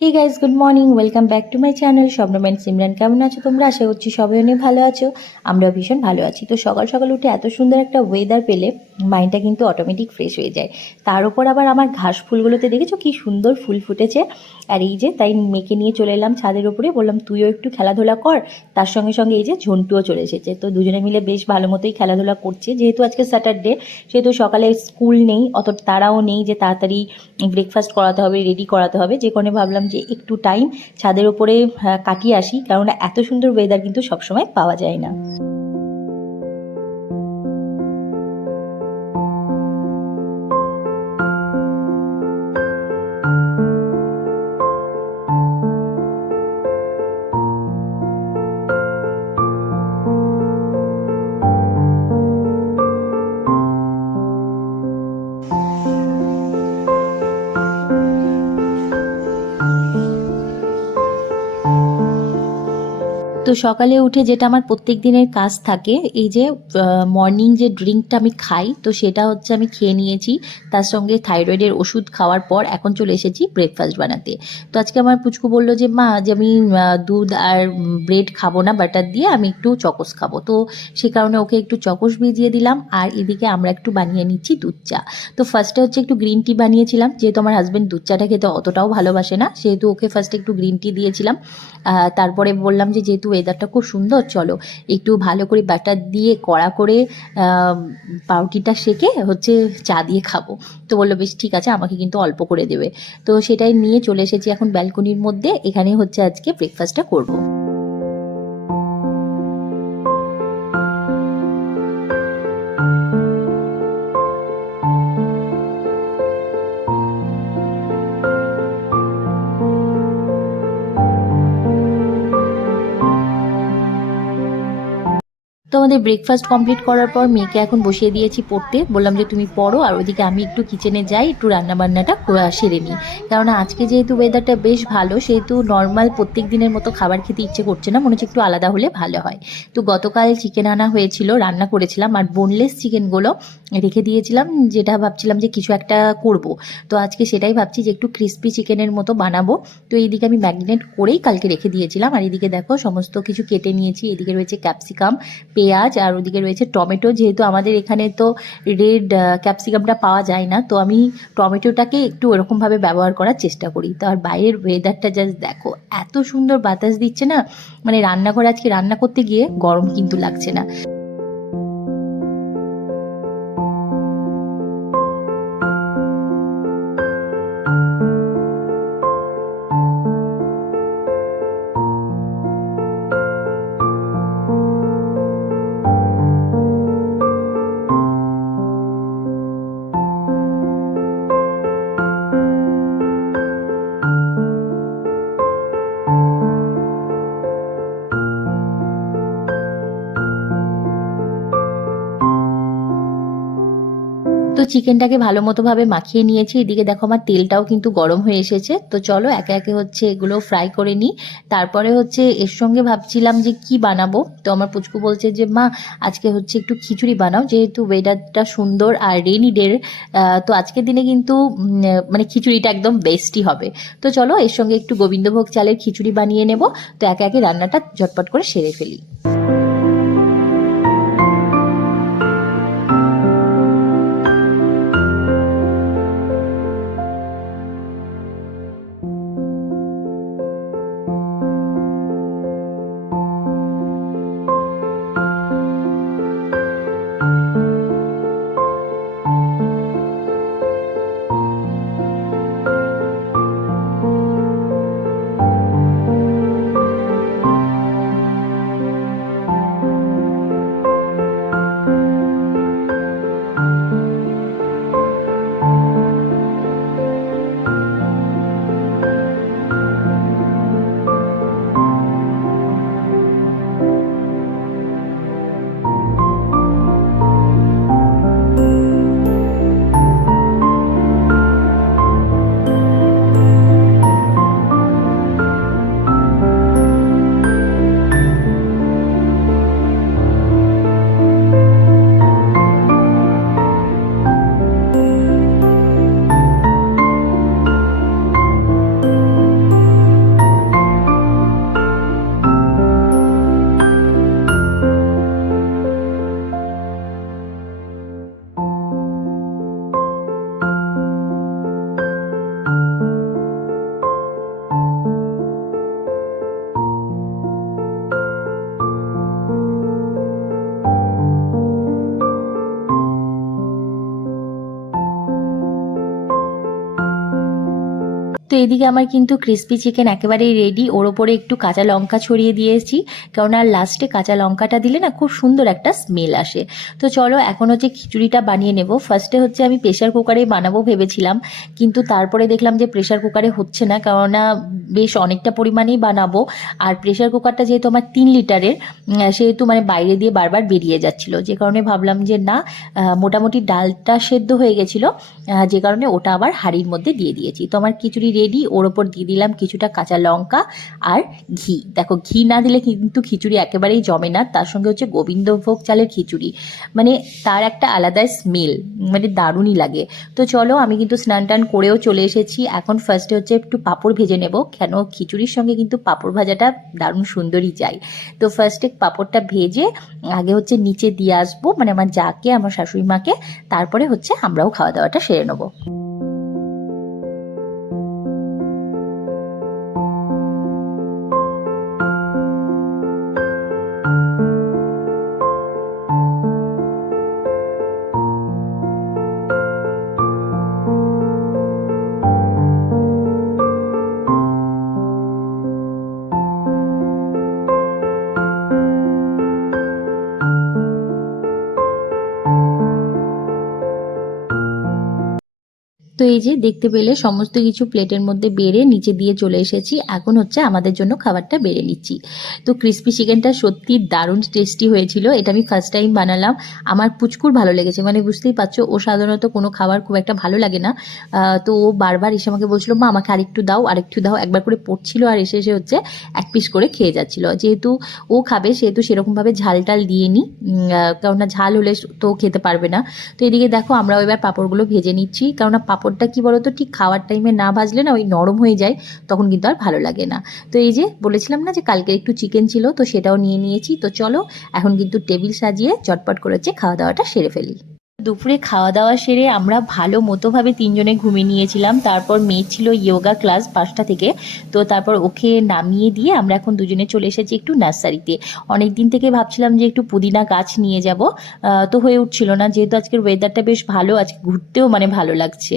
Hey guys, good morning. Welcome back to my channel Swapnam and Simran. কেমন আছো তোমরা? আশা করছি সবাই অনেক ভালো আছো। আমরাও ভীষণ ভালো আছি। তো সকাল সকাল উঠে এত সুন্দর একটা ওয়েদার পেলে মাইন্ডটা কিন্তু অটোমেটিক ফ্রেশ হয়ে যায়। তার উপর আবার আমার ঘাস ফুলগুলোতে দেখেছো কি সুন্দর ফুল ফুটেছে। আর এই যে তাই মেয়েকে নিয়ে চলে এলাম ছাদের উপরে, বললাম তুইও একটু খেলাধুলা কর। তার সঙ্গে সঙ্গে এই যে ঝন্টুও চলে এসেছে, তো দুজনে মিলে বেশ ভালো মতোই খেলাধুলা করছে। যেহেতু আজকে স্যাটারডে, সেহেতু সকালে স্কুল নেই, অত তাড়াও নেই যে তাড়াতাড়ি ব্রেকফাস্ট করাতে হবে, রেডি করাতে হবে। যে কারণে ভাবলাম যে একটু টাইম ছাদের উপরে কাটিয়ে আসি, কারণ এত সুন্দর ওয়েদার কিন্তু সবসময় পাওয়া যায় না। তো সকালে উঠে যেটা আমার প্রত্যেক দিনের কাজ থাকে, এই যে মর্নিং যে ড্রিঙ্কটা আমি খাই, তো সেটা হচ্ছে আমি খেয়ে নিয়েছি। তার সঙ্গে থাইরয়েডের ওষুধ খাওয়ার পর এখন চলে এসেছি ব্রেকফাস্ট বানাতে। তো আজকে আমার পুচকু বলল যে মা, যে আমি দুধ আর ব্রেড খাবো না বাটার দিয়ে, আমি একটু চকোস খাবো। তো সে কারণে ওকে একটু চকোস ভিজিয়ে দিলাম, আর এদিকে আমরা একটু বানিয়ে নিচ্ছি দুধ চা। তো ফার্স্টে হচ্ছে একটু গ্রিন টি বানিয়েছিলাম, যেহেতু আমার হাজব্যান্ড দুধ চাটা খেতে অতটাও ভালোবাসে না, সেহেতু ওকে ফার্স্টে একটু গ্রিন টি দিয়েছিলাম। তারপরে বললাম যে যেহেতু ওয়েদারটা খুব সুন্দর, চলো একটু ভালো করে বাটার দিয়ে কড়া করে পাউরুটিটা সেঁকে হচ্ছে চা দিয়ে খাবো। তো বললো বেশ ঠিক আছে, আমাকে কিন্তু অল্প করে দেবে। তো সেটাই নিয়ে চলে এসেছি এখন ব্যালকনির মধ্যে। এখানে হচ্ছে আজকে ব্রেকফাস্টটা করবো। তো আমাদের ব্রেকফাস্ট কমপ্লিট করার পর মেয়েকে এখন বসিয়ে দিয়েছি পড়তে। বললাম যে তুমি পড়ো, আর ওইদিকে আমি একটু কিচেনে যাই, একটু রান্নাবান্নাটা সেরে নিই। কারণ আজকে যেহেতু ওয়েদারটা বেশ ভালো, সেহেতু নর্মাল প্রত্যেক দিনের মতো খাবার খেতে ইচ্ছে করছে না, মনে হচ্ছে একটু আলাদা হলে ভালো হয়। তো গতকাল চিকেন আনা হয়েছিল, রান্না করেছিলাম, আর বোনলেস চিকেনগুলো রেখে দিয়েছিলাম, যেটা ভাবছিলাম যে কিছু একটা করব। তো আজকে সেটাই ভাবছি যে একটু ক্রিস্পি চিকেনের মতো বানাবো। তো এইদিকে আমি ম্যাগনেট করেই কালকে রেখে দিয়েছিলাম, আর এদিকে দেখো সমস্ত কিছু কেটে নিয়েছি। এদিকে রয়েছে ক্যাপসিকাম, পেঁয়াজ, আর ওদিকে রয়েছে টমেটো। যেহেতু আমাদের এখানে তো রেড ক্যাপসিকামটা পাওয়া যায় না, তো আমি টমেটোটাকে একটু ওরকমভাবে ব্যবহার করার চেষ্টা করি। তো আর বাইরের ওয়েদারটা জাস্ট দেখো, এত সুন্দর বাতাস দিচ্ছে না, মানে রান্নাঘরে আজকে রান্না করতে গিয়ে গরম কিন্তু লাগছে না। তো চিকেনটাকে ভালো মতোভাবে মাখিয়ে নিয়েছি। এদিকে দেখো আমার তেলটাও কিন্তু গরম হয়ে এসেছে। তো চলো একে একে হচ্ছে এগুলো ফ্রাই করে নিই। তারপরে হচ্ছে এর সঙ্গে ভাবছিলাম যে কি বানাবো। তো আমার পুচকু বলছে যে মা, আজকে হচ্ছে একটু খিচুড়ি বানাও, যেহেতু ওয়েদারটা সুন্দর আর রেইনি ডে। তো আজকের দিনে কিন্তু মানে খিচুড়িটা একদম বেস্টই হবে। তো চলো এর সঙ্গে একটু গোবিন্দভোগ চালের খিচুড়ি বানিয়ে নেব। তো একে একে রান্নাটা ঝটপট করে সেরে ফেলি। এদিকে আমার কিন্তু ক্রিস্পি চিকেন একেবারেই রেডি। ওর ওপরে একটু কাঁচা লঙ্কা ছড়িয়ে দিয়েছি, কেননা লাস্টে কাঁচা লঙ্কাটা দিলে না খুব সুন্দর একটা স্মেল আসে। তো চলো এখন হচ্ছে খিচুড়িটা বানিয়ে নেব। ফার্স্টে হচ্ছে আমি প্রেশার কুকারে বানাবো ভেবেছিলাম, কিন্তু তারপরে দেখলাম যে প্রেশার কুকারে হচ্ছে না, কেননা বেশ অনেকটা পরিমাণেই বানাবো। আর প্রেশার কুকারটা যেহেতু আমার 3 লিটারের, সেহেতু মানে বাইরে দিয়ে বারবার বেরিয়ে যাচ্ছিলো, যে কারণে ভাবলাম যে না, মোটামুটি ডালটা সেদ্ধ হয়ে গেছিলো, যে কারণে ওটা আবার হাঁড়ির মধ্যে দিয়ে দিয়েছি। তো আমার খিচুড়ি রেডি। ওর ওপর দিয়ে দিলাম কিছুটা কাঁচা লঙ্কা আর ঘি। দেখো, ঘি না দিলে কিন্তু খিচুড়ি একেবারেই জমে না। তার সঙ্গে হচ্ছে গোবিন্দভোগ চালের খিচুড়ি, মানে তার একটা আলাদা স্মেল, মানে দারুণই লাগে। তো চলো, আমি কিন্তু স্নান টান করেও চলে এসেছি। এখন ফার্স্টে হচ্ছে একটু পাঁপড় ভেজে নেব, কেন খিচুড়ির সঙ্গে কিন্তু পাঁপড় ভাজাটা দারুণ সুন্দরই যায়। তো ফার্স্টে পাঁপড়টা ভেজে আগে হচ্ছে নিচে দিয়ে আসবো, মানে আমার যাকে, আমার শাশুড়ি মাকে, তারপরে হচ্ছে আমরাও খাওয়া দাওয়াটা সেরে নেবো। তো এই যে দেখতে পেলে সমস্ত কিছু প্লেটের মধ্যে বেড়ে নিচে দিয়ে চলে এসেছি। এখন হচ্ছে আমাদের জন্য খাবারটা বেড়ে নিচ্ছি। তো ক্রিস্পি চিকেনটা সত্যি দারুণ টেস্টি হয়েছিল। এটা আমি ফার্স্ট টাইম বানালাম। আমার পুচকুর ভালো লেগেছে, মানে বুঝতেই পারছো, ও সাধারণত কোনো খাবার খুব একটা ভালো লাগে না। তো ও বারবার এসে আমাকে বলছিল, মা আমাকে আরেকটু দাও, আরেকটু দাও, একবার করে পড়ছিল আর এসে এসে হচ্ছে এক পিস করে খেয়ে যাচ্ছিল। যেহেতু ও খাবে সেহেতু সেরকমভাবে ঝাল টাল দিয়ে নিই, কেননা ঝাল হলে তো খেতে পারবে না। তো এদিকে দেখো, আমরাও এবার পাঁপড়গুলো ভেজে নিচ্ছি, কেননা পাঁপড়টা কি বলতো, ঠিক খাওয়ার টাইমে না ভাজলে না ওই নরম হয়ে যায়, তখন কিন্তু আর ভালো লাগে না। তো এই যে বলেছিলাম না যে কালকে একটু চিকেন ছিল, তো সেটাও নিয়ে নিয়েছি। তো চলো এখন কিন্তু টেবিল সাজিয়ে চটপট করে হচ্ছে খাওয়া দাওয়াটা সেরে ফেলি। দুপুরে খাওয়া দাওয়া সেরে আমরা ভালো মতোভাবে 3 জনে ঘুমিয়ে নিয়েছিলাম। তারপর মেয়ে ছিল যোগা ক্লাস 5টা থেকে, তো তারপর ওকে নামিয়ে দিয়ে আমরা এখন দুজনে চলে এসেছি একটু নার্সারিতে। অনেক দিন থেকে ভাবছিলাম যে একটু পুদিনা গাছ নিয়ে যাব, তো হয়ে উঠছিল না, যেহেতু আজকের ওয়েদারটা বেশ ভালো, আজকে ঘুরতেও মানে ভালো লাগছে।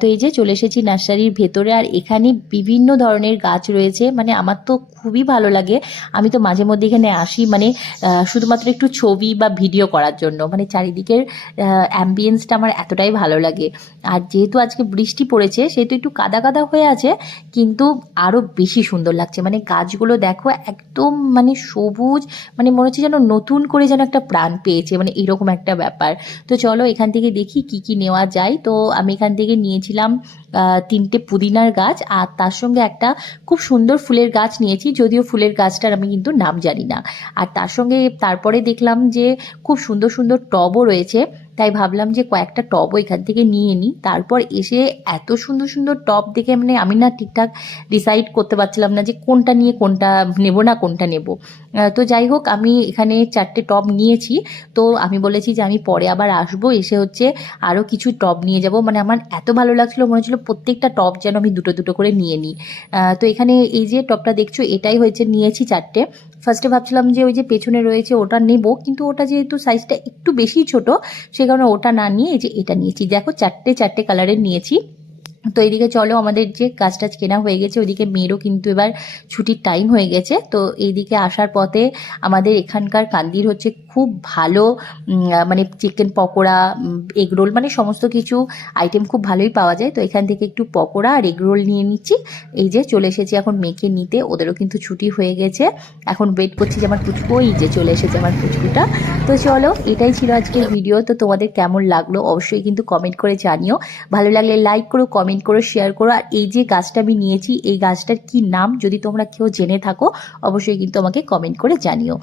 তো এই যে চলে এসেছি নার্সারির ভেতরে, আর এখানে বিভিন্ন ধরনের গাছ রয়েছে, মানে আমার তো খুবই ভালো লাগে। আমি তো মাঝে মধ্যে এখানে আসি, মানে শুধুমাত্র একটু ছবি বা ভিডিও করার জন্য, মানে চারিদিকের অ্যাম্বিয়েন্সটা আমার এতটাই ভালো লাগে। আর যেহেতু আজকে বৃষ্টি পড়েছে সেহেতু একটু কাদা কাদা হয়ে আছে, কিন্তু আরও বেশি সুন্দর লাগছে। মানে গাছগুলো দেখো একদম মানে সবুজ, মানে মনে হচ্ছে যেন নতুন করে যেন একটা প্রাণ পেয়েছে, মানে এরকম একটা ব্যাপার। তো চলো এখান থেকে দেখি কি কি নেওয়া যায়। তো আমি এখান থেকে নিয়েছিলাম 3টে পুদিনার গাছ, আর তার সঙ্গে একটা খুব সুন্দর ফুলের গাছ নিয়েছি, যদিও ফুলের গাছটার আমি কিন্তু নাম জানি না। আর তার সঙ্গে তারপরে দেখলাম যে খুব সুন্দর সুন্দর টবও রয়েছে, তাই ভাবলাম যে কয়েকটা টবও এখান থেকে নিয়ে নিই। তারপর এসে এত সুন্দর সুন্দর টব দেখে মানে আমি না ঠিকঠাক ডিসাইড করতে পারছিলাম না যে কোনটা নিয়ে কোনটা নেব না কোনটা নেব। তো যাই হোক, আমি এখানে 4টে টব নিয়েছি। তো আমি বলেছি যে আমি পরে আবার আসবো, এসে হচ্ছে আরও কিছু টব নিয়ে যাব। মানে আমার এত ভালো লাগছিলো, মনে হচ্ছিলো প্রত্যেকটা টব যেন আমি দুটো দুটো করে নিয়ে নিই। তো এখানে এই যে টবটা দেখছো, এটাই হয়েছে, নিয়েছি 4টে। ফার্স্টে ভাবছিলাম যে ওই যে পেছনে রয়েছে ওটা নেব, কিন্তু ওটা যেহেতু সাইজটা একটু বেশি ছোট, সে কারণে ওটা না নিয়ে এই যে এটা নিয়েছি। দেখো 4টে কালারের নিয়েছি। তো এইদিকে চলো, আমাদের যে গাছ টাছ কেনা হয়ে গেছে, ওইদিকে মেয়েরও কিন্তু এবার ছুটির টাইম হয়ে গেছে। তো এইদিকে আসার পথে আমাদের এখানকার কান্দির হচ্ছে খুব ভালো, মানে চিকেন পকোড়া, এগরোল, মানে সমস্ত কিছু আইটেম খুব ভালোই পাওয়া যায়। তো এখান থেকে একটু পকোড়া আর এগরোল নিয়ে নিচ্ছি। এই যে চলে এসেছি এখন মেয়েকে নিতে, ওদেরও কিন্তু ছুটি হয়ে গেছে। এখন ওয়েট করছি যে আমার পুচকু, এই যে চলে এসেছে আমার পুচকুটা। তো চলো, এটাই ছিল আজকের ভিডিও। তো তোমাদের কেমন লাগলো অবশ্যই কিন্তু কমেন্ট করে জানিও। ভালো লাগলে লাইক করো, কমেন্ট করো, শেয়ার করো। আর এই যে গাছটা আমি নিয়েছি, এই গাছটার কি নাম যদি তোমরা কেউ জেনে থাকো, অবশ্যই কিন্তু আমাকে কমেন্ট করে জানিও।